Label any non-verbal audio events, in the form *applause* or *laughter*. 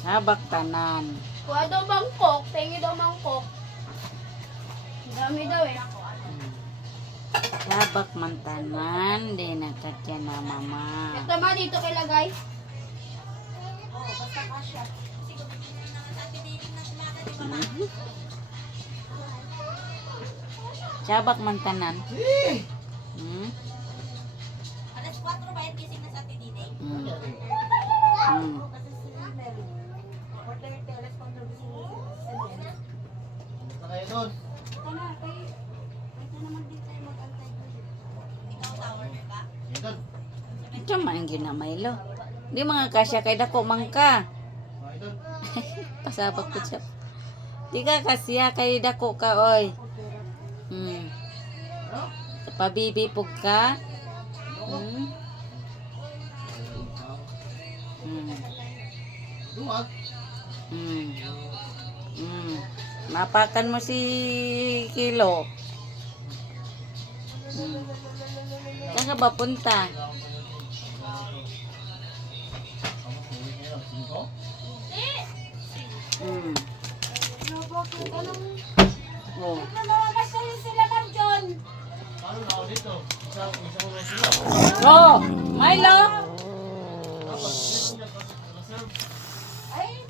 Sabak tanan. Kuha daw mangkok, tingi daw mangkok. Ang Dami daw eh. Hmm. Sabak man tanan. Di na katya na mama. Ito ma dito kay lagay. Mhm. Sabak man tanan. Hmm? Alas 4 ba yung gising na sa Tidine? Hmm. Hmm. Order ito, alas 4 gising sa Kayo doon. Ito naman din tayo mag-antay. Ikaw sa order ka? Kayo doon. Ito man ginamaylo. Di mga kasya kay dako mangka. Doon. *laughs* Pasabak ko siya. Di ka kasya kay dako ka oy. Hmm. Pabibi pug ka. Hmm. Hmm. Duwag. Hmm. Hmm. Mapakan mo si Kilo. Hmm. Saan ka ba punta? Hmm. Oh. Oh, Milo. Ay.